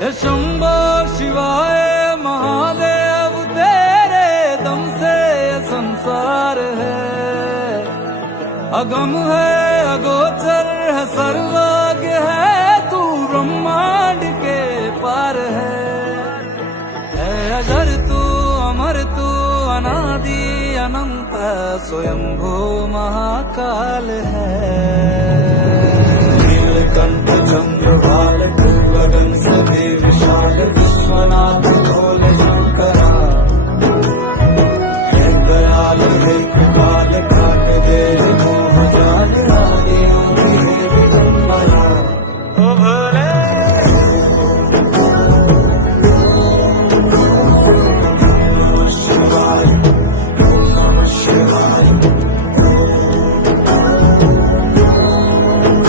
हे शंभो शिवाय महादेव तेरे दम से संसार है। अगम है अगोचर है सर्वज्ञ है तू ब्रह्मांड के पार है अजर तू अमर तू अनादि अनंत स्वयंभू महाकाल है।